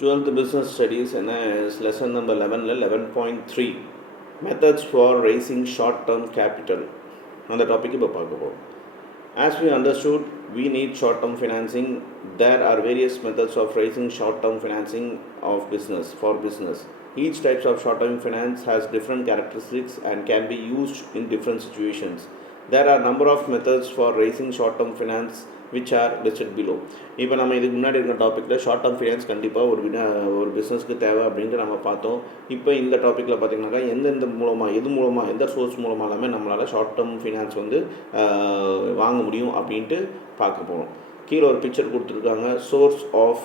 12th business studies and is lesson number 11 11.3 methods for raising short term capital on the topic இப்போ பார்க்க போகிறோம். As we understood, we need short term financing. There are various methods of raising short term financing of business for business. Each types of short term finance has different characteristics and can be used in different situations. There are number of methods for raising short term finance which are listed below. இப்போ நம்ம இதுக்கு முன்னாடி இருக்க டாப்பிக்கில் short term finance கண்டிப்பாக ஒரு பிஸ்னஸ்க்கு தேவை அப்படின்ட்டு நம்ம பார்த்தோம். இப்போ இந்த டாப்பிக்கில் பார்த்திங்கனாக்கா எந்த சோர்ஸ் மூலமாக எல்லாமே நம்மளால் ஷார்ட் டேர்ம் ஃபினான்ஸ் வந்து வாங்க முடியும் அப்படின்ட்டு பார்க்க போகிறோம். கீழே ஒரு பிக்சர் கொடுத்துருக்காங்க, source of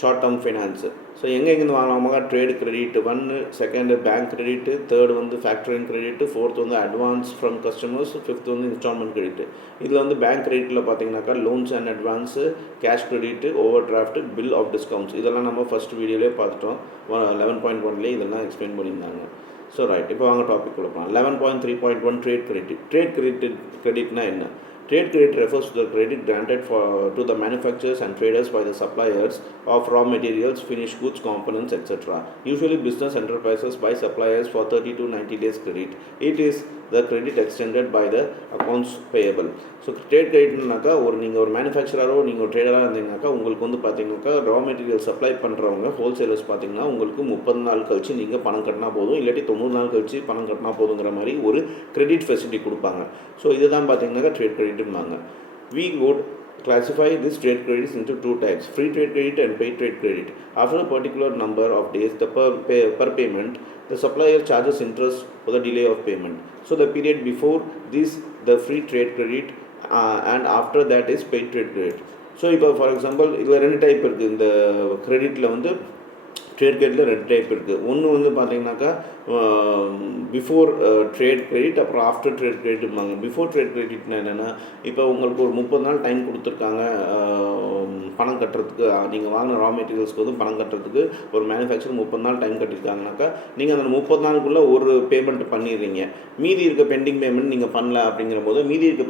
short term finance. So எங்கேருந்து வாங்கலாமாங்க? Trade credit 1, second bank credit, third வந்து ஃபேக்டரிங் கிரெடிட்டு, ஃபோர்த் வந்து அட்வான்ஸ் ஃப்ரம் கஸ்டமர்ஸ், ஃபிஃப்த் வந்து இன்ஸ்டால்மெண்ட் கிரெடிட்டு. இதில் வந்து பேங்க் கிரெடிட்டில் பார்த்தீங்கன்னாக்கா loans and advance, cash credit, overdraft, bill of discounts இதெல்லாம் நம்ம ஃபஸ்ட் வீடியோலேயே பார்த்துட்டோம். 11.1 இதெல்லாம் எக்ஸ்பிளைன் பண்ணியிருந்தாங்க. ஸோ ரைட், இப்போ வாங்க டாபிக் கொடுக்கலாம். 11.3.1 ட்ரேட் கிரெடிட். ட்ரேட் கிரெடிட்னா என்ன? Trade credit refers to the credit granted to the manufacturers and traders by the suppliers of raw materials, finished goods, components, etc. Usually business enterprises buy suppliers for 30 to 90 days credit. It is the credit extended by the accounts payable. So trade கிரெடிட்னாக்கா நீங்கள் ஒரு மேனுஃபேக்சரரோ நீங்கள் ஒரு ட்ரேடராக இருந்தீங்கன்னாக்கா உங்களுக்கு வந்து பார்த்தீங்கன்னாக்கா raw material supply பண்ணுறவங்க wholesalers பார்த்தீங்கன்னா உங்களுக்கு 30 நாள் கழிச்சு நீங்கள் பணம் கட்டினா போதும், இல்லாட்டி 90 நாள் கழிச்சு பணம் கட்டினா போதுங்கிற மாதிரி ஒரு கிரெடிட் ஃபெசிலிட்டி கொடுப்பாங்க. ஸோ இதுதான் பார்த்தீங்கன்னாக்கா trade கிரெடிட்னாங்க. We would classify these trade credits into two types: free trade credit and paid trade credit. After a particular number of days per payment, the supplier charges interest for the delay of payment. So the period before this the free trade credit and after that is paid trade credit. So இப்போ for example இதில் 2 type இருக்குது. இந்த கிரெடிட்டில் வந்து trade கிரெடிட்டில் 2 type இருக்குது. ஒன்று வந்து பார்த்தீங்கன்னாக்கா before trade credit, அப்புறம் ஆஃப்டர் ட்ரேட் கிரெடிட்பாங்க. பிஃபோர் ட்ரேட் கிரெடிட்னா என்னென்னா, இப்போ உங்களுக்கு ஒரு 30 நாள் டைம் கொடுத்துருக்காங்க பணம் கட்டுறதுக்கு. நீங்கள் வாங்கின ரா மெட்டீரியல்ஸ்க்கு வந்து பணம் கட்டுறதுக்கு ஒரு மேனுஃபேக்சர் 30 நாள் டைம் கட்டியிருக்காங்கனாக்கா நீங்கள் அந்த 30 நாளுக்குள்ளே ஒரு பேமெண்ட் பண்ணிடுறீங்க. மீதி இருக்க பெண்டிங் பேமெண்ட் நீங்கள் பண்ணல அப்படிங்கிற போது மீதி இருக்க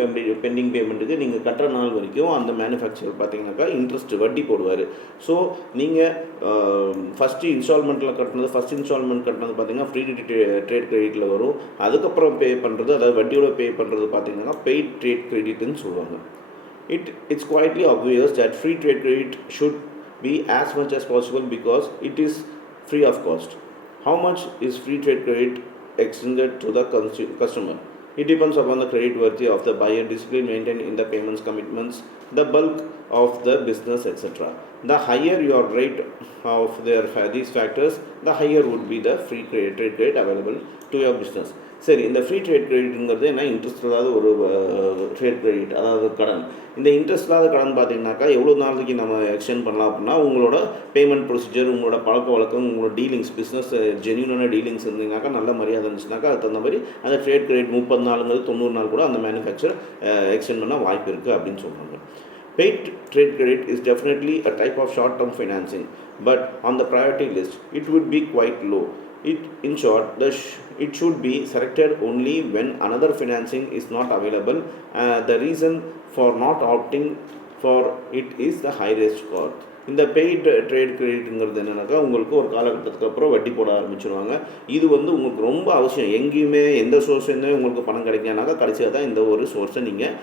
பெண்டிங் பேமெண்ட்டுக்கு நீங்கள் கட்டுற நாள் வரைக்கும் அந்த மேனுஃபேக்சர் பார்த்தீங்கன்னாக்கா இன்ட்ரெஸ்ட் வட்டி போடுவார். ஸோ நீங்கள் ஃபஸ்ட்டு இன்ஸ்டால்மெண்ட்டில் கட்டினது, ஃபஸ்ட் இன்ஸ்டால்மெண்ட் கட்டினது பார்த்தீங்கன்னா ஃப்ரீ ட்ரேட் கிரெடிட்டில் வரும். அதுக்கப்புறம் பே பண்ணுறது, அதாவது வட்டியோட பே பண்ணுறது பார்த்தீங்கன்னா பெய்ட் ட்ரேட் கிரெடிட்னு சொல்லுவாங்க. It's quietly obvious that free trade credit should be as much as possible because it is free of cost. How much is free trade credit extended to the customer? It depends upon the credit worthy of the buyer, discipline maintained in the payments commitments, the bulk of the business, etc. The higher your rate of these factors, the higher would be the free trade credit available to your business. சரி, இந்த free trade கிரெடிட்டுங்கிறது என்ன? Interest இல்லாத ஒரு trade credit, அதாவது கடன். இந்த interest இல்லாத கடன் பார்த்தீங்கன்னாக்கா எவ்வளோ நாளைக்கு நம்ம எக்ஸ்டெண்ட் பண்ணலாம் அப்படின்னா, உங்களோட பேமெண்ட் ப்ரொசீஜர், உங்களோட பழக்க வழக்கம், உங்களோட டீலிங்ஸ், பிஸ்னஸ் ஜென்யூனான டீலிங்ஸ் இருந்தீங்கன்னாக்கா, நல்ல மரியாதை இருந்துச்சுனாக்கா அதுக்கு தகுந்த மாதிரி அந்த ட்ரேட் கிரெடிட் 30 நாளுங்கிறது 90 நாள் கூட அந்த மேனுஃபேக்சர் எக்ஸ்டெண்ட் பண்ண வாய்ப்பு இருக்குது அப்படின்னு சொல்கிறாங்க. Paid trade credit is definitely a type of short-term financing, but on the priority list, it would be quite low. In short, it should be selected only when another financing is not available. The reason for not opting for it is the high risk cost. இந்த paid trade கிரெடிட்டுங்கிறது என்னென்னாக்கா, உங்களுக்கு ஒரு காலகட்டத்துக்கு அப்புறம் வட்டி போட ஆரம்பிச்சிடுவாங்க. இது வந்து உங்களுக்கு ரொம்ப அவசியம். எங்கேயுமே எந்த சோர்ஸ்லேருந்தே உங்களுக்கு பணம் கிடைக்கனாக்கா கடைசியாக தான் இந்த ஒரு சோர்ஸை நீங்கள்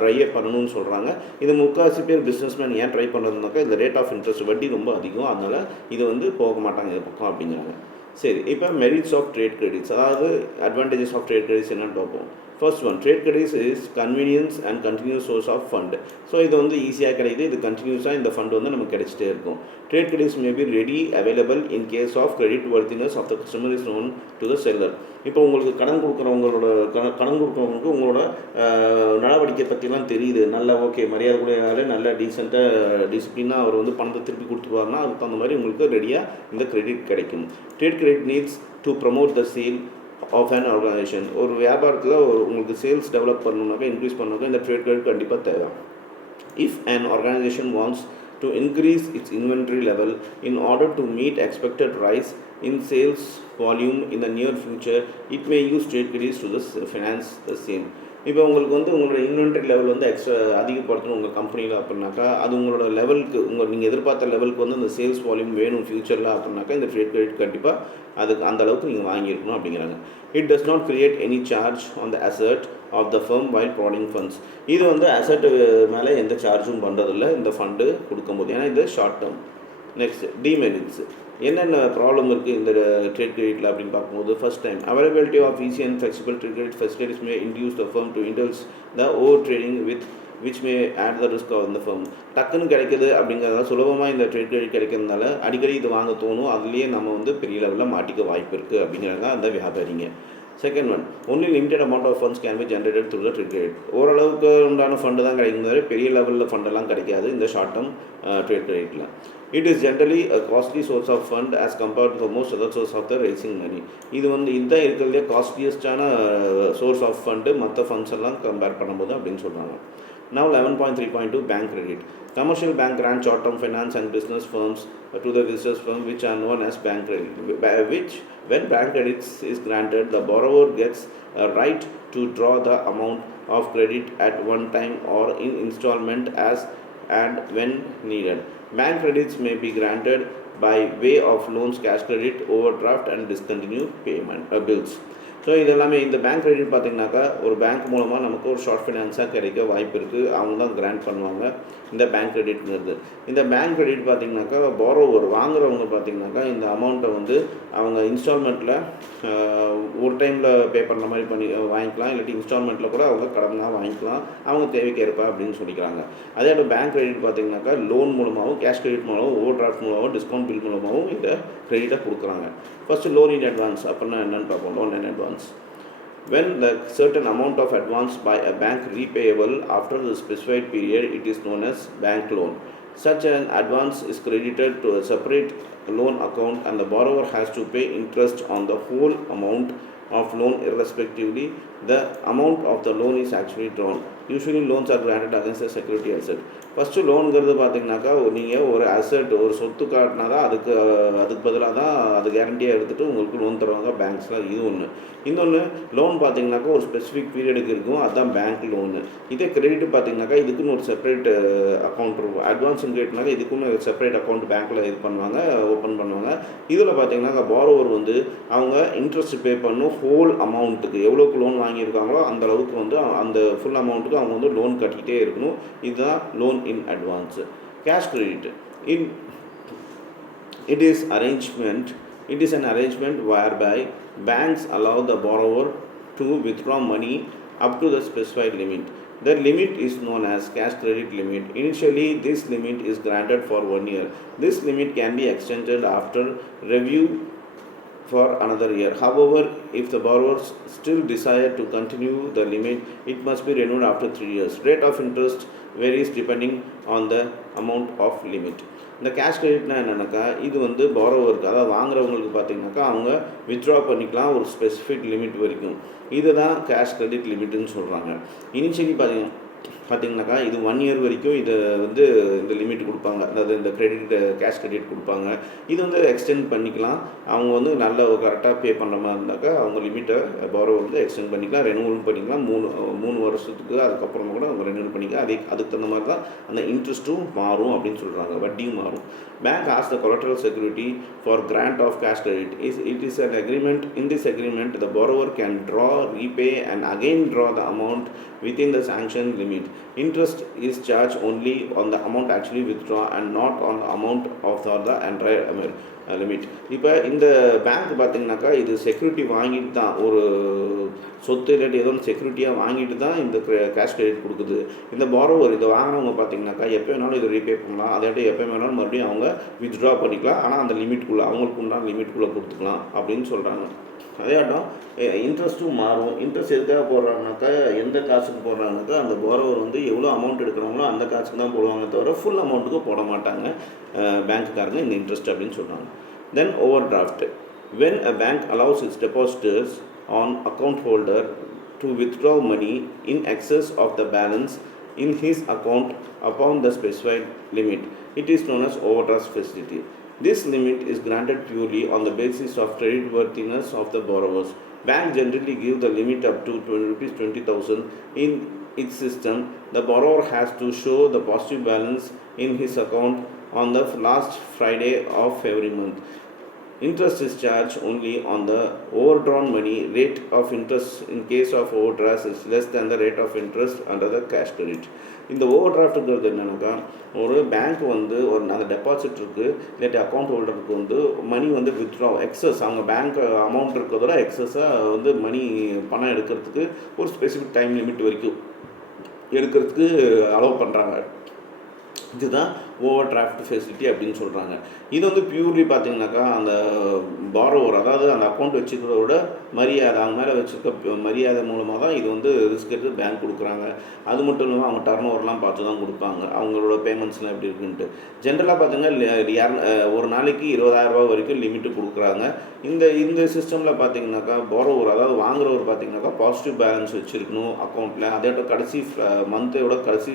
ட்ரையே பண்ணணும்னு சொல்கிறாங்க. இது முக்கால்வாசி பேர் பிஸ்னஸ்மேன் ஏன் ட்ரை பண்ணுறதுனாக்கா, இந்த ரேட் ஆஃப் இன்ட்ரெஸ்ட் வட்டி ரொம்ப அதிகம், அதனால் இது வந்து போக மாட்டாங்க இது பக்கம் அப்படிங்கிறாங்க. சரி, இப்போ மெரிட்ஸ் ஆஃப் ட்ரேட் கிரெடிட்ஸ், அதாவது அட்வான்டேஜஸ் ஆஃப் ட்ரேட் கிரெடிட்ஸ் என்னென்னு பார்ப்போம். First one, trade credits is convenience and continuous source of fund. So இது வந்து ஈஸியாக கிடைக்குது, இது கண்டினியூஸாக இந்த ஃபண்ட் வந்து நமக்கு கிடைச்சிட்டே இருக்கும். Trade credits may be ready available in case of credit worthiness of the customer is known to the seller. இப்போ உங்களுக்கு கடன் கொடுக்குறவங்களுக்கு உங்களோட நடவடிக்கை பற்றிலாம் தெரியுது, நல்ல ஓகே மரியாதை கூட நல்ல டீசெண்டாக டிசிப்ளினாக அவர் வந்து பணத்தை திருப்பி கொடுத்துருவாருன்னா அதுக்கு தகுந்த மாதிரி உங்களுக்கு ரெடியாக இந்த கிரெடிட் கிடைக்கும். Trade credit needs to promote the sale of an organisation. ஒரு வியாபாரத்தில் உங்களுக்கு சேல்ஸ் டெவலப் பண்ணணுனாக்கா, இன்க்ரீஸ் பண்ணணுனாக்கா இந்த ட்ரேட் கிரெடிட் கண்டிப்பாக தேவை. If an organisation wants to increase its inventory level in order to meet expected rise in sales volume in the near future, it may use trade credits to finance the same. இப்போ உங்களுக்கு வந்து உங்களோட inventory level வந்து extra அதிகப்படுத்தணும் உங்கள் கம்பெனியில் அப்படின்னாக்கா, அது உங்களோட லெவலுக்கு நீங்கள் எதிர்பார்த்த லெவலுக்கு வந்து இந்த சேல்ஸ் வால்யூம் வேணும் ஃபியூச்சரில் அப்படின்னாக்கா, இந்த ட்ரேட் கிரெடிட் கண்டிப்பாக அதுக்கு அந்த அளவுக்கு நீங்கள் வாங்கியிருக்கணும் அப்படிங்கிறாங்க. It does not create any charge on the asset of the firm while providing funds. இது வந்து அசட்டு மேலே எந்த சார்ஜும் பண்ணுறதில்ல இந்த ஃபண்டு கொடுக்கும்போது, ஏன்னா இது ஷார்ட் டேர்ம். Next demerits. என்னென்ன ப்ராப்ளம் இருக்குது இந்த ட்ரேட் கிரெடிட்டில் அப்படின்னு பார்க்கும்போது, first time availability of easy and flexible trade credit facilities may induce the firm to indulge the over trading with which may add the risk of இந்த firm. டக்குன்னு கிடைக்குது அப்படிங்கிறதால, சுலபமாக இந்த ட்ரேட் கிரெடிட் கிடைக்கிறதுனால அடிக்கடி இது வாங்க தோணும், அதுலேயே நம்ம வந்து பெரிய லெவலில் மாட்டிக்க வாய்ப்பு இருக்குது அப்படிங்கிறது தான் அந்த வியாபாரிங்க. Second one, only limited amount of funds can be generated through the trade credit. ஓரளவுக்கு உண்டான ஃபண்டு தான் கிடைக்கும், பெரிய லெவலில் ஃபண்டெல்லாம் கிடைக்காது இந்த ஷார்ட் டேர்ம் ட்ரேட் கிரெடிட்டில். It is generally a costly source of fund as compared to the most other source of the raising money. இது வந்து இதுதான் இருக்கிறதுலே காஸ்ட்லியஸ்டான சோர்ஸ் ஆஃப் ஃபண்டு மற்ற ஃபண்ட்ஸ் எல்லாம் கம்பேர் பண்ணும்போது அப்படின்னு சொல்கிறாங்க. Now 11.3.2 bank credit. Commercial bank grant short-term finance and business firms to the visitors firm which are known as bank credit, which when bank credit is granted, the borrower gets a right to draw the amount of credit at one time or in installment as and when needed. Bank credits may be granted by way of loans, cash credit, overdraft and discontinued payment bills. So இதெல்லாமே இந்த bank credit பார்த்திங்கனாக்கா, ஒரு bank மூலமாக நமக்கு ஒரு short ஃபைனான்ஸாக கிடைக்க வாய்ப்பு இருக்குது, அவங்க தான் கிராண்ட் பண்ணுவாங்க இந்த பேங்க் கிரெடிட்ங்கிறது. இந்த பேங்க் கிரெடிட் பார்த்திங்கனாக்கா, பாரோவர் வாங்குறவங்க பார்த்திங்கனாக்கா இந்த அமௌண்ட்டை வந்து அவங்க இன்ஸ்டால்மெண்ட்டில் ஒரு டைமில் பே பண்ணுற மாதிரி பண்ணி வாங்கிக்கலாம், இல்லாட்டி இன்ஸ்டால்மெண்ட்டில் கூட அவங்க கடனாக வாங்கிக்கலாம், அவங்க தேவைக்கு ஏற்பா அப்படின்னு சொல்லிக்கிறாங்க. அதே பேங்க் கிரெடிட் பார்த்திங்கனாக்கா லோன் மூலமாகவும், கேஷ் கிரெடிட் மூலமாகவும், ஓவர் டிராஃப்ட் மூலமாகவும், டிஸ்கவுண்ட் பில் மூலமாகவும் இந்த கிரெடிட்டை கொடுக்குறாங்க. ஃபஸ்ட்டு லோன் இன் அட்வான்ஸ் அப்படின்னா என்னென்னு பார்ப்போம். Loan in advance, when the certain amount of advance by a bank repayable after the specified period, it is known as bank loan. Such an advance is credited to a separate loan account and the borrower has to pay interest on the whole amount of loan irrespectively the amount of the loan is actually drawn. Usually loans are granted against a security asset. First லோனுங்கிறது பார்த்திங்கனாக்கா, நீங்கள் ஒரு asset ஒரு சொத்து காட்டினா தான் அதுக்கு பதிலாக தான் அது கேரண்டியாக எடுத்துகிட்டு உங்களுக்கு லோன் தருவாங்க பேங்க்ஸில். இது ஒன்று. இன்னொன்று, லோன் பார்த்திங்கனாக்கா ஒரு ஸ்பெசிஃபிக் பீரியடுக்கு இருக்கும், அதுதான் பேங்க் லோனு. இதே கிரெடிட் பார்த்திங்கனாக்கா இதுக்குன்னு ஒரு செப்பரேட் அக்கௌண்ட் இருக்கும். அட்வான்ஸ் கிரெடிட்னாக்கா இதுக்குன்னு ஒரு செப்பரேட் அக்கௌண்ட் பேங்க்கில் இது பண்ணுவாங்க, ஓப்பன் பண்ணுவாங்க. இதில் பார்த்திங்கனாக்கா பாரோவர் வந்து அவங்க இன்ட்ரெஸ்ட் பே பண்ணும் ஹோல் அமௌண்ட்டுக்கு, எவ்வளோக்கு லோன் வாங்கியிருக்காங்களோ அந்த அளவுக்கு வந்து அந்த ஃபுல் அமௌண்ட்டுக்கு அவங்க வந்து லோன் கட்டிக்கிட்டே இருக்கணும். இதுதான் loan in advance. Cash credit, it is an arrangement whereby banks allow the borrower to withdraw money up to the specified limit. The limit is known as cash credit limit. Initially this limit is granted for 1 year. This limit can be extended after review for another year. However, if the borrowers still desire to continue the limit, it must be renewed after 3 years. Rate of interest varies depending on the amount of limit. இந்த cash கிரெடிட்னா என்னென்னாக்கா, இது வந்து பாரோவருக்கு, அதாவது வாங்குறவங்களுக்கு பார்த்திங்கனாக்கா அவங்க withdraw பண்ணிக்கலாம் ஒரு specific limit வரைக்கும். இது தான் கேஷ் கிரெடிட் லிமிட்டுன்னு சொல்கிறாங்க. இனிஷியலி பார்த்திங்கனாக்கா இது 1 இயர் வரைக்கும் இதை வந்து இந்த லிமிட் கொடுப்பாங்க, அதாவது இந்த கிரெடிட் கேஷ் கிரெடிட் கொடுப்பாங்க. இது வந்து எக்ஸ்டெண்ட் பண்ணிக்கலாம், அவங்க வந்து நல்ல கரெக்டாக பே பண்ணுற மாதிரி இருந்தாக்கா அவங்க லிமிட்டை பாரோவர் வந்து எக்ஸ்டெண்ட் பண்ணிக்கலாம், ரெனுவல் பண்ணிக்கலாம் 3 வருஷத்துக்கு. அதுக்கப்புறமா கூட அவங்க ரெனுவல் பண்ணிக்கலாம். அதுக்கு தகுந்த மாதிரி தான் அந்த இன்ட்ரெஸ்ட்டும் மாறும் அப்படின்னு சொல்கிறாங்க, வட்டியும் மாறும். Bank has the collateral security for grant of cash credit. It is an agreement. In this agreement, the borrower can draw, repay, and again draw the amount within the sanctioned limit. Interest is charged only on the amount actually withdrawn and not on the amount of the entire limit. இப்போ இந்த bank பார்த்திங்கனாக்கா இது security வாங்கிட்டு தான், ஒரு சொத்து இல்லாட்டி ஏதோ ஒன்று செக்யூரிட்டியாக வாங்கிட்டு தான் இந்த கேஷ் கிரெடிட் கொடுக்குது. இந்த பாரோவர் இதை வாங்கினவங்க பார்த்திங்கனாக்கா எப்போ வேணாலும் இதை ரீபே பண்ணலாம், அதாட்டி எப்போ வேணாலும் மறுபடியும் அவங்க வித்ட்ரா பண்ணிக்கலாம், ஆனால் அந்த லிமிட்குள்ளே அவங்களுக்கு உண்டான லிமிட்குள்ளே கொடுத்துக்கலாம் அப்படின்னு சொல்கிறாங்க. அதே ஆட்டம் இன்ட்ரெஸ்ட்டும் மாறும். இன்ட்ரெஸ்ட் எதுக்காக போடுறாங்கனாக்கா, எந்த காசுக்கு போடுறாங்கனாக்கா அந்த பாரோவர் வந்து எவ்வளோ அமௌண்ட் எடுக்கிறாங்களோ அந்த காசுக்கு தான் போடுவாங்க, தவிர ஃபுல் அமௌண்ட்டுக்கு போட மாட்டாங்க பேங்க்குக்காரங்க இந்த இன்ட்ரெஸ்ட் அப்படின்னு சொல்கிறாங்க. Then overdraft, when a bank allows its depositors on account holder to withdraw money in excess of the balance in his account upon the specified limit, it is known as overdraft facility. This limit is granted purely on the basis of creditworthiness of the borrowers. Bank generally give the limit up to rupees 20,000 in its system. The borrower has to show the positive balance in his account on the last Friday of every month. Interest is charged only on the overdrawn money. Rate of interest in case of overdraft is less than the rate of interest under the cash credit. இந்த over டிராஃப்ட்டுங்கிறது என்னென்னாக்கா, ஒரு bank வந்து ஒரு அந்த deposit இருக்குது இல்லாட்டி account ஹோல்டருக்கு வந்து மணி வந்து withdraw excess அவங்க பேங்க் அமௌண்ட் இருக்கிறதோட எக்ஸஸாக வந்து மணி பணம் எடுக்கிறதுக்கு ஒரு ஸ்பெசிஃபிக் டைம் லிமிட் வரைக்கும் எடுக்கிறதுக்கு அலோவ் பண்ணுறாங்க. இதுதான் ஓவர் டிராஃப்ட் ஃபெசிலிட்டி அப்படின்னு சொல்கிறாங்க. இது வந்து பியூர்லி பார்த்திங்கனாக்கா அந்த பாரோவர், அதாவது அந்த அக்கௌண்ட் வச்சுக்கிறதோட மரியாதை, அவங்க மேலே வச்சுருக்க மரியாதை மூலமாக தான் இது வந்து ரிஸ்க் எடுத்து பேங்க் கொடுக்குறாங்க. அது மட்டும் இல்லாமல் அவங்க டர்ன் ஓவர்லாம் பார்த்து தான் கொடுப்பாங்க, அவங்களோட பேமெண்ட்ஸ்லாம் எப்படி இருக்குன்ட்டு. ஜென்ரலாக பார்த்திங்கன்னா ஒரு நாளைக்கு 20,000 ரூபா வரைக்கும் லிமிட்டு கொடுக்குறாங்க. இந்த சிஸ்டமில் பார்த்திங்கனாக்கா பாரோவர், அதாவது வாங்குறவர் பார்த்திங்கனாக்கா பாசிட்டிவ் பேலன்ஸ் வச்சுருக்கணும் அக்கௌண்ட்டில். அதோட கடைசி மந்த்தோட கடைசி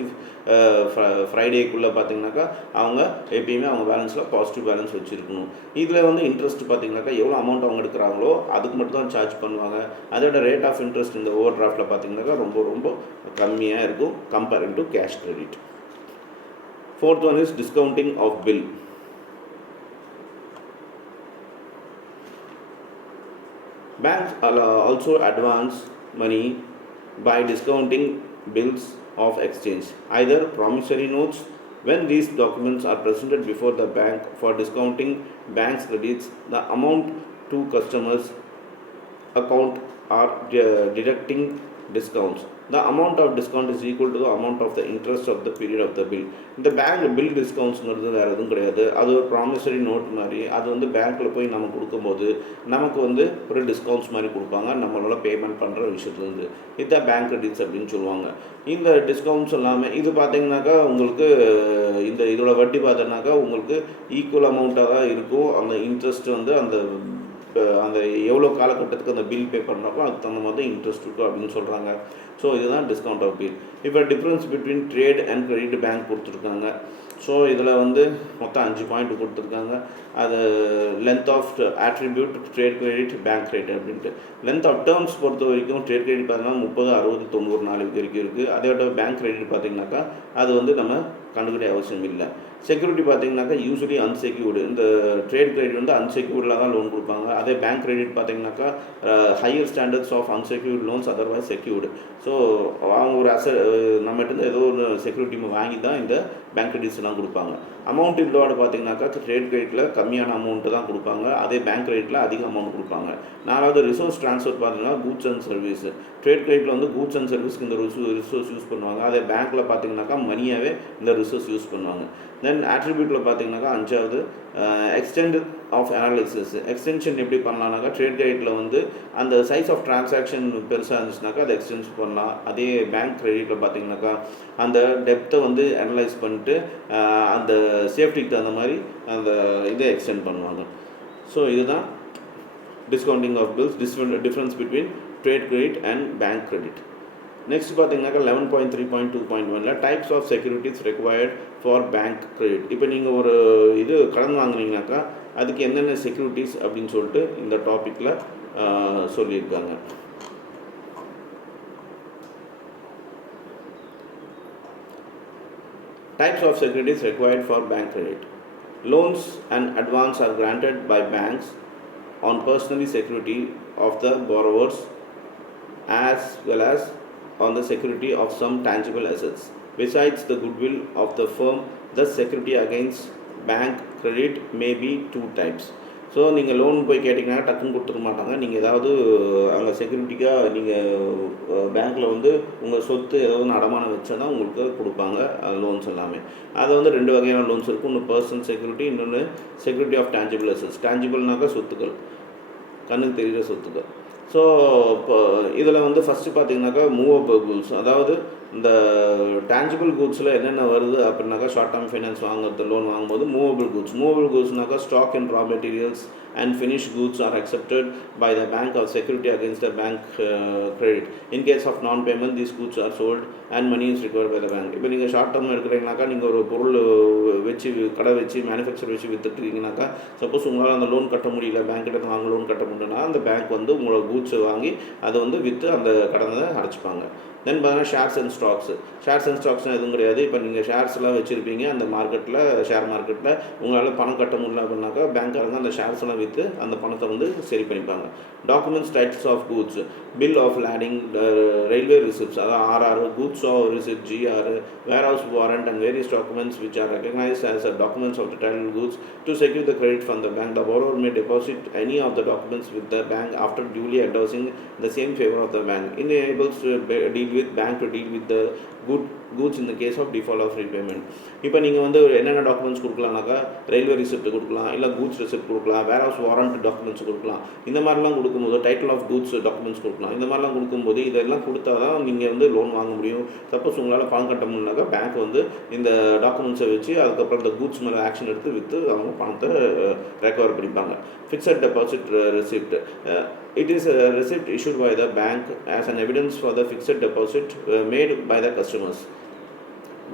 ஃப்ரைடேக்குள்ளே பார்த்திங்கனாக்கா அவங்க எப்பயுமே அவங்க பேலன்ஸில் பாசிட்டிவ் பேலன்ஸ் வச்சுருக்கணும். இதில் வந்து இன்ட்ரெஸ்ட் பார்த்திங்கனாக்கா எவ்வளோ அமௌண்ட் அவங்க எடுக்கிறாங்களோ அதுக்கு மட்டும் தான் சார்ஜ் பண்ணுவாங்க. அதோட ரேட் ஆஃப் இன்ட்ரெஸ்ட் இந்த ஓவர் டிராஃப்டில் பார்த்திங்கனாக்கா ரொம்ப ரொம்ப கம்மியாக இருக்கும் comparing to cash credit. Fourth one is discounting of bill. Banks also advance money by discounting bills of exchange, either promissory notes. When these documents are presented before the bank for discounting bank's credits, the amount to customers' account are deducting discounts. The amount of discount is equal to the amount of the interest of the period of the bill. இந்த bank bill டிஸ்கவுண்ட்ஸ்ங்கிறது வேறு எதுவும் கிடையாது. அது ஒரு promissory note மாதிரி. அது வந்து பேங்க்கில் போய் நம்ம கொடுக்கும்போது நமக்கு வந்து ஒரு டிஸ்கவுண்ட்ஸ் மாதிரி கொடுப்பாங்க நம்மளோட பேமெண்ட் பண்ணுற விஷயத்துலேருந்து. இதுதான் பேங்க் கிரெடிட்ஸ் அப்படின்னு சொல்லுவாங்க. இந்த டிஸ்கவுண்ட்ஸ் எல்லாமே இது பார்த்திங்கனாக்கா உங்களுக்கு இதோட வட்டி பார்த்தோன்னாக்கா உங்களுக்கு ஈக்குவல் அமௌண்ட்டாக தான் இருக்கும். அந்த இன்ட்ரெஸ்ட் வந்து அந்த எவ்வளோ காலகட்டத்துக்கு அந்த பில் பே பண்ணுறாங்களோ அதுக்கு தகுந்த மாதிரி இன்ட்ரெஸ்ட் இருக்கும் அப்படின்னு சொல்கிறாங்க. ஸோ இதுதான் டிஸ்கவுண்ட் ஆஃப் பில். இப்போ difference between trade and credit bank கொடுத்துருக்காங்க. ஸோ இதில் வந்து மொத்தம் 5 பாயிண்ட் கொடுத்துருக்காங்க. அது length of attribute, trade credit, bank credit அப்படின்ட்டு. லென்த் ஆஃப் டேர்ம்ஸ் பொறுத்த வரைக்கும் ட்ரேட் கிரெடிட் பார்த்தீங்கன்னா 30, 60, 90 நாளைக்கு வரைக்கும் இருக்குது. அதோட பேங்க் கிரெடிட் பார்த்திங்கனாக்கா அது வந்து நம்ம கண்டுக்கிட்ட அவசியம் இல்லை. செக்யூரிட்டி பார்த்திங்கனாக்கா யூஸ்வலி அன்செக்யூர்டு. இந்த ட்ரேட் கிரெடிட் வந்து அன்செக்யூர்டில் தான் லோன் கொடுப்பாங்க. அதே பேங்க் கிரெடிட் பார்த்திங்கனாக்கா higher standards of unsecured loans otherwise secured. So அவங்க ஒரு நம்மகிட்ட ஏதோ ஒரு செக்யூரிட்டி வாங்கி தான் இந்த பேங்க் கிரெடிட்ஸ்லாம் கொடுப்பாங்க. அமௌண்ட் இன்வால்வ் பார்த்திங்கனாக்கா ட்ரேட் கிரெடிட்டில் கம்மியான அமௌண்ட்டு தான் கொடுப்பாங்க. அதே பேங்க் கிரெடிட்டில் அதிக அமௌண்ட் கொடுப்பாங்க. 4வது ரிசோர்ஸ் ட்ரான்ஸ்ஃபர் பார்த்திங்கன்னா கூட்ஸ் அண்ட் சர்வீஸ். ட்ரேட் கிரெடிட்டில் வந்து கூட்ஸ் அண்ட் சர்வீஸ்க்கு இந்த ரிசோர்ஸ் யூஸ் பண்ணுவாங்க. அதே பேங்க்கில் பார்த்திங்கனாக்கா மணியாகவே இந்த ரிசோர்ஸ் யூஸ் பண்ணுவாங்க. தென் ஆட்ரிபியூட்டில் பார்த்திங்கனாக்கா 5வது எக்ஸ்டெண்ட் ஆஃப் அனாலிசிஸ். எக்ஸ்டென்ஷன் எப்படி பண்ணலாம்னாக்கா ட்ரேட் கிரெடிட்டில் வந்து அந்த சைஸ் ஆஃப் டிரான்சாக்ஷன் பெருசாக இருந்துச்சுனாக்கா அதை எக்ஸ்டென்ஸ் பண்ணலாம். அதே பேங்க் கிரெடிட்டில் பார்த்திங்கனாக்கா அந்த டெப்த்தை வந்து அனலைஸ் பண்ணிட்டு அந்த சேஃப்டிக்கு தகுந்த மாதிரி அந்த இதை எக்ஸ்டெண்ட் பண்ணுவாங்க. ஸோ இதுதான் discounting of bills, difference between trade credit and bank credit. Next பார்த்தீங்கன்னாக்கா 11.3.2.1ல types of securities required for bank credit. இப்போ நீங்கள் ஒரு கடன் வாங்குனீங்கனாக்கா அதுக்கு என்னென்ன செக்யூரிட்டிஸ் அப்படின்னு சொல்லிட்டு இந்த டாப்பிக்கில் சொல்லியிருக்காங்க. Types of securities required for bank credit. Loans and advance are granted by banks on personal security of the borrowers as well as on the security of some tangible assets. Besides the goodwill of the firm, the security against bank credit may be 2 types. So நீங்கள் loan போய் கேட்டிங்கன்னா டக்குன்னு கொடுத்துக்க மாட்டாங்க. நீங்கள் ஏதாவது அங்கே செக்யூரிட்டிக்காக நீங்கள் பேங்க்கில் வந்து உங்கள் சொத்து ஏதாவது அடமானம் வச்சா தான் உங்களுக்கு கொடுப்பாங்க லோன்ஸ் எல்லாமே. அதை வந்து 2 வகையான லோன்ஸ் இருக்கும். ஒன்று பர்சனல் செக்யூரிட்டி, இன்னொன்று செக்யூரிட்டி ஆஃப் டேஞ்சிபிள் அசட்ஸ். டேஞ்சிபிள்னாக்கா சொத்துக்கள், கண்ணுக்கு தெரிகிற சொத்துக்கள். ஸோ இப்போ இதில் வந்து ஃபஸ்ட்டு பார்த்தீங்கன்னாக்கா மூவபிள் கூட்ஸ், அதாவது இந்த டேஞ்சிபிள் கூட்ஸில் என்னென்ன வருது அப்படின்னாக்கா ஷார்ட் டேர்ம் ஃபைனான்ஸ் வாங்குறது லோன் வாங்கும்போது மூவபிள் கூட்ஸ்னாக்கா stock and raw materials and finished goods are accepted by the bank or security against the bank credit. In case of non-payment, these goods are sold and money is required by the bank. இப்போ நீங்கள் short term எடுக்கிறீங்கனாக்கா, நீங்கள் ஒரு பொருள் வச்சு கடை வச்சு manufacture வச்சு விற்றுட்டுருக்கீங்கனாக்கா, suppose உங்களால் அந்த லோன் கட்ட முடியல, பேங்க்கிட்ட வாங்க லோன் கட்ட முடியலன்னா அந்த பேங்க் வந்து உங்களோட கூட்ஸை வாங்கி அதை வந்து விற்று அந்த கடனை அடைச்சிப்பாங்க. தென் பார்த்தீங்கன்னா ஷேர்ஸ் அண்ட் ஸ்டாக்ஸ்னால் எதுவும் கிடையாது. இப்போ நீங்கள் ஷேர்ஸ்லாம் வச்சுருப்பீங்க அந்த மார்க்கெட்டில், ஷேர் மார்க்கெட்டில் உங்களால் பணம் கட்ட முடியல அப்படின்னாக்கா பேங்க்காரங்க அந்த ஷேர்ஸ்லாம் விற்று அந்த பணத்தை வந்து சரி பண்ணிப்பாங்க. Documents, types of goods, bill of lading, railway receipts, அதாவது RR, goods of receipt GR, warehouse warrant and various documents which are recognized as documents of the title goods to secure the credit from the bank. The borrower may deposit any of the documents with the bank after duly endorsing the same favor of the bank. Enables to deal with bank to deal with the goods in the case of default of repayment. இப்போ நீங்கள் வந்து என்னென்ன documents கொடுக்கலாம்னாக்கா, railway receipt கொடுக்கலாம், இல்லை goods receipt கொடுக்கலாம், வேர் house warrant documents கொடுக்கலாம். இந்த மாதிரிலாம் கொடுக்கும்போது டைட்டில் ஆஃப் கூட்ஸ் டாக்குமெண்ட்ஸ் கொடுக்கலாம். இந்த மாதிரிலாம் கொடுக்கும்போது இதெல்லாம் கொடுத்தா தான் நீங்கள் வந்து லோன் வாங்க முடியும். சப்போஸ் உங்களால் பணம் கட்ட முடியலனாக்கா பேங்க் வந்து இந்த டாக்குமெண்ட்ஸை வச்சு அதுக்கப்புறம் இந்த கூட்ஸ் மேலே ஆக்ஷன் எடுத்து விற்று அவங்க பணத்தை ரெக்கவர் பண்ணிப்பாங்க. Fixed deposit receipt. It is a receipt issued by the bank as an evidence for the fixed deposit made by the customers.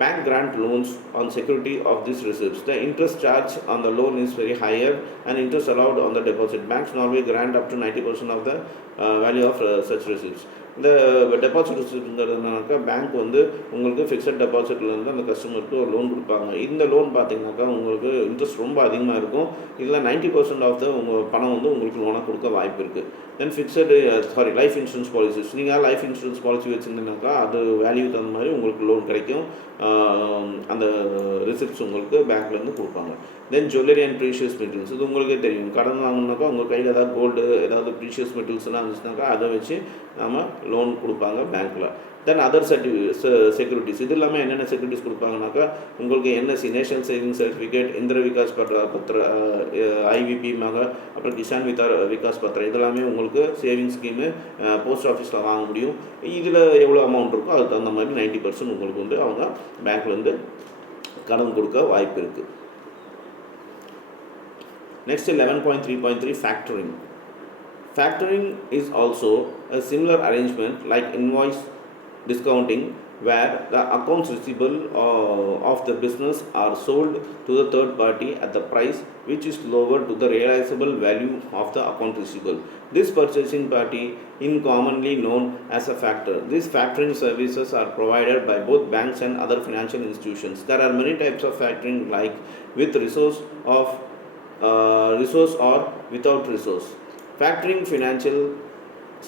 Bank grant loans on security of these receipts. The interest charge on the loan is very higher and interest allowed on the deposit. Banks normally grant up to 90% of the value of such receipts. இந்த deposit ரிசிப்ட்ங்கிறதுனாக்கா bank வந்து உங்களுக்கு fixed டெபாசிட்லேருந்து அந்த கஸ்டமருக்கு ஒரு loan கொடுப்பாங்க. இந்த loan பார்த்தீங்கன்னாக்கா உங்களுக்கு இன்ட்ரெஸ்ட் ரொம்ப அதிகமாக இருக்கும். இதில் 90% ஆஃப் த உங்கள் பணம் வந்து உங்களுக்கு லோனாக கொடுக்க வாய்ப்பு இருக்குது. Than life insurance policies. நீங்கள் லைஃப் இன்சூரன்ஸ் பாலிசி வச்சுருந்தீங்கன்னாக்கா அது வேல்யூ தகுந்த மாதிரி உங்களுக்கு லோன் கிடைக்கும். அந்த ரிசிப்ட்ஸ் உங்களுக்கு பேங்க்லேருந்து கொடுப்பாங்க. தென் ஜுவல்லரி அண்ட் ப்ரீஷியஸ் மெட்டீரியல்ஸ். இது உங்களுக்கே தெரியும், கடன் வாங்கினாக்கா உங்கள் கையில் ஏதாவது கோல்டு, ஏதாவது ப்ரீஷியஸ் மெட்டீரியல்ஸ்லாம் இருந்துச்சுனாக்கா அதை வச்சு நம்ம லோன் கொடுப்பாங்க பேங்க்கில். Then other securities. இது இல்லாமல் என்னென்ன செக்யூரிட்டிஸ் கொடுப்பாங்கனாக்கா, உங்களுக்கு என்எஸ்சி, நேஷனல் சேவிங் சர்டிஃபிகேட், இந்திர விகாஸ் பத்திர, ஐவிபி அப்புறம் கிசான் விகாஸ் பத்திரம், இதெல்லாமே உங்களுக்கு சேவிங் ஸ்கீமு போஸ்ட் ஆஃபீஸில் வாங்க முடியும். இதில் எவ்வளோ அமௌண்ட் இருக்கோ அதுக்கு தகுந்த மாதிரி 90% உங்களுக்கு வந்து அவங்க பேங்க்லேருந்து கடன் கொடுக்க வாய்ப்பு இருக்குது. Next 11.3.3 factoring. Factoring is also a similar arrangement like invoice discounting, where the accounts receivable of the business are sold to the third party at the price which is lower to the realizable value of the account receivable. This purchasing party is commonly known as a factor. These factoring services are provided by both banks and other financial institutions. There are many types of factoring, like with resource or without resource. Factoring financial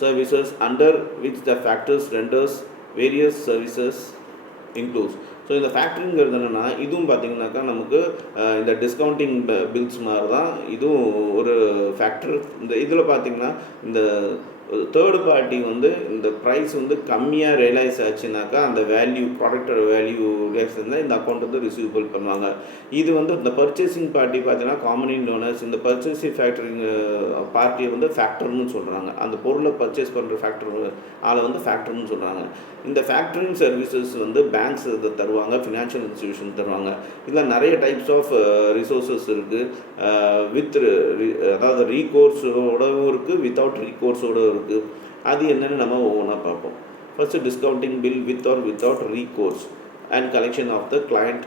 services under which the factors renders various services includes. So இந்த ஃபேக்ட்ரிங்கிறது என்னென்னா, இதுவும் பார்த்திங்கனாக்கா நமக்கு இந்த discounting bills மாதிரி தான் இதுவும் ஒரு ஃபேக்டர். இந்த இதில் பார்த்திங்கன்னா இந்த தேர்டு பார்ட்டி வந்து இந்த ப்ரைஸ் வந்து கம்மியாக ரியலைஸ் ஆச்சுனாக்கா அந்த வேல்யூ, ப்ராடக்டோட வேல்யூ ரியலைஸ் இருந்தால் இந்த அக்கௌண்ட் வந்து ரிசீவபிள் பண்ணுவாங்க. இது வந்து இந்த பர்ச்சேசிங் பார்ட்டி பார்த்தீங்கன்னா காமன்லி நோனஸ், இந்த பர்ச்சேசிங் ஃபேக்டரிங் பார்ட்டியை வந்து ஃபேக்டர்னு சொல்கிறாங்க. அந்த பொருளை பர்ச்சேஸ் பண்ணுற ஆளை வந்து ஃபேக்டர்னு சொல்கிறாங்க. இந்த ஃபேக்டரிங் சர்வீசஸ் வந்து பேங்க்ஸ் இதை தருவாங்க, ஃபினான்ஷியல் இன்ஸ்டிடியூஷன் தருவாங்க. இதில் நிறைய டைப்ஸ் ஆஃப் ரிசோர்ஸஸ் இருக்குது. அதாவது ரீகோர்ஸோடவும் இருக்குது, வித்தவுட் ரீகோர்ஸோடவும் இருக்குது. அது என்னென்னு நம்ம ஒவ்வொன்றா பார்ப்போம். First, discounting bill with or without recourse and collection of the client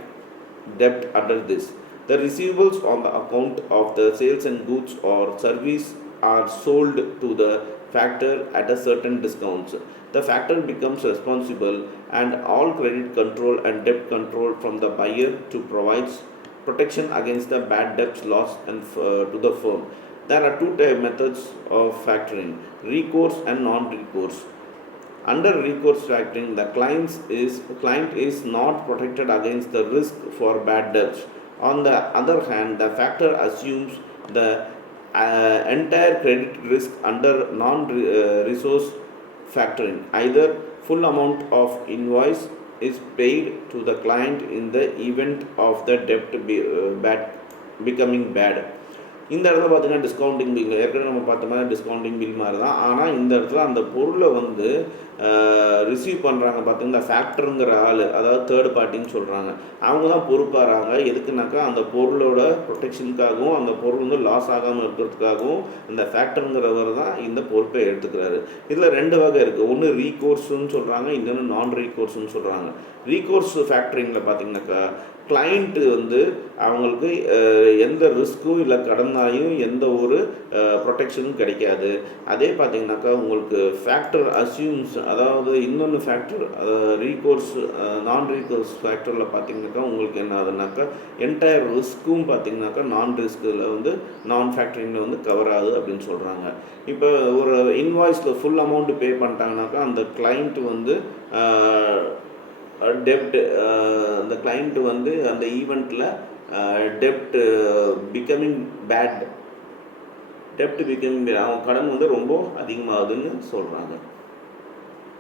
debt under this. The receivables on the account of the sales and goods or service are sold to the factor at a certain discounts. The factor becomes responsible and all credit control and debt control from the buyer to provide protection against the bad debts loss and to the firm. There are two methods of factoring: recourse and non-recourse. Under recourse factoring, the client is not protected against the risk for bad debts. On the other hand, the factor assumes the entire credit risk. Under non-recourse factoring, either full amount of invoice is paid to the client in the event of the debt becoming bad. இந்த இடத்துல பார்த்தீங்கன்னா discounting bill ஏற்கனவே நம்ம பார்த்த மாதிரி discounting bill மாதிரி தான். ஆனால் இந்த இடத்துல அந்த பொருளை வந்து ரிசீவ் பண்ணுறாங்க பார்த்தீங்கன்னா ஃபேக்டருங்கிற ஆள், அதாவது தேர்ட் பார்ட்டின்னு சொல்கிறாங்க, அவங்க தான் பொறுப்பாகிறாங்க. எதுக்குனாக்கா அந்த பொருளோட ப்ரொடெக்ஷனுக்காகவும் அந்த பொருள் வந்து லாஸ் ஆகாமல் இருக்கிறதுக்காகவும் இந்த ஃபேக்டருங்கிறவர் தான் இந்த பொறுப்பை எடுத்துக்கிறாரு. இதில் 2 வகை இருக்குது. ஒன்று ரீகோர்ஸ்ன்னு சொல்கிறாங்க, இன்னொன்று நான் ரீகோர்ஸ்ன்னு சொல்கிறாங்க. ரீகோர்ஸ் ஃபேக்டரிங்கில் பார்த்தீங்கன்னாக்கா கிளைண்ட்டு வந்து அவங்களுக்கு எந்த ரிஸ்க்கும் இல்லை கடனாலையும் எந்த ஒரு ப்ரொடெக்ஷனும் கிடைக்காது. அதே பார்த்திங்கனாக்கா உங்களுக்கு ஃபேக்டர் அஸ்யூம்ஸ், அதாவது இன்னொன்று ஃபேக்டர் ரீகோர்ஸ் நான் ரீகோர்ஸ் ஃபேக்டரில் பார்த்திங்கனாக்கா உங்களுக்கு என்ன ஆகுதுனாக்கா என்டையர் ரிஸ்க்கும் பார்த்திங்கனாக்கா நான் ரிஸ்கில் வந்து நான் ஃபேக்டரிங்கில் வந்து கவர் ஆகுது அப்படின்னு சொல்கிறாங்க. இப்போ ஒரு இன்வாய்ஸில் ஃபுல் அமௌண்ட்டு பே பண்ணிட்டாங்கனாக்கா அந்த கிளைண்ட் வந்து டெப்ட், அந்த கிளைண்ட்டு வந்து அந்த ஈவெண்ட்டில் டெப்ட் பிகமிங் பேட், டெப்ட் பிகமிங் அவங்க கடன் வந்து ரொம்ப அதிகமாகுதுன்னு சொல்கிறாங்க.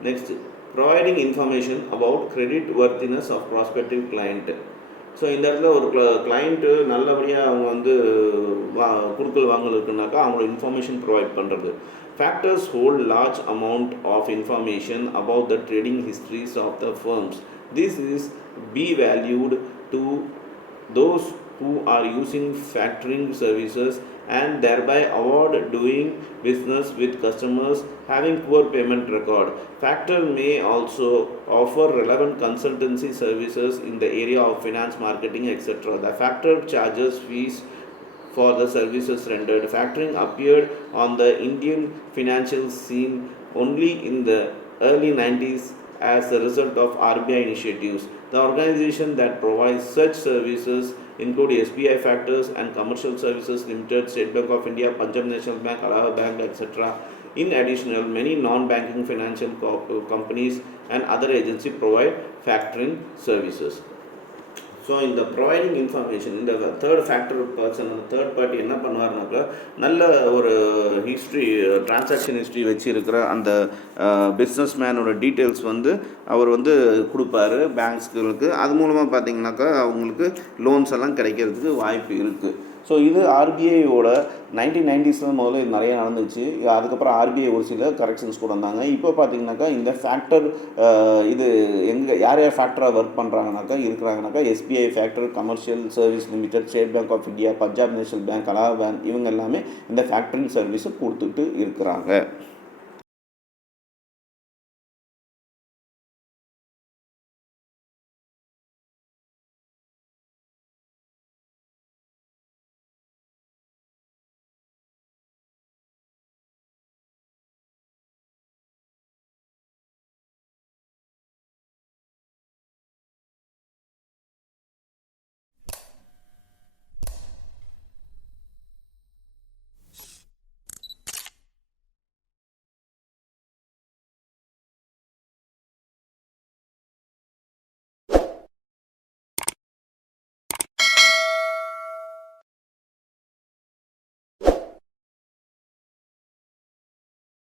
Next, providing information about credit worthiness of prospective client. So இந்த இடத்துல ஒரு கிளைண்ட்டு நல்லபடியாக அவங்க வந்து குடுக்கல் வாங்கல் இருக்குனாக்கா அவங்களோட இன்ஃபர்மேஷன் ப்ரொவைட் பண்ணுறது. Factors hold large amount of information about the trading histories of the firms. This is be valued to those who are using factoring services and thereby avoid doing business with customers having poor payment record. Factor may also offer relevant consultancy services in the area of finance, marketing, etc. The factor charges fees for the services rendered. Factoring appeared on the Indian financial scene only in the early 90s as a result of RBI initiatives. The organization that provides such services include SBI Factors and Commercial Services Limited, State Bank of India, Punjab National Bank, Allahabad Bank, etc. In addition, many non-banking financial companies and other agencies provide factoring services. So இந்த providing information, இந்த third factor person, அந்த third party என்ன பண்ணுவார்னாக்கா நல்ல ஒரு history, transaction history வச்சுருக்கிற அந்த business மேனோட details வந்து அவர் வந்து கொடுப்பாரு பேங்க்ஸ்களுக்கு. அது மூலமாக பார்த்திங்கனாக்கா அவங்களுக்கு லோன்ஸ் எல்லாம் கிடைக்கிறதுக்கு வாய்ப்பு இருக்குது. ஸோ இது ஆர்பிஐயோட 1990s முதல்ல இது நிறைய நடந்துச்சு. அதுக்கப்புறம் ஆர்பிஐ ஒரு சில கரெக்ஷன்ஸ் கூட வந்தாங்க. இப்போ பார்த்தீங்கன்னாக்கா இந்த ஃபேக்டர் இது யார் ஃபேக்டராக ஒர்க் இருக்கிறாங்கனாக்கா SBI factor, commercial service limited, State Bank of India, Punjab National Bank, Allahabad Bank, இவங்க எல்லாமே இந்த ஃபேக்டரிங் சர்வீஸை கொடுத்துட்டு இருக்கிறாங்க.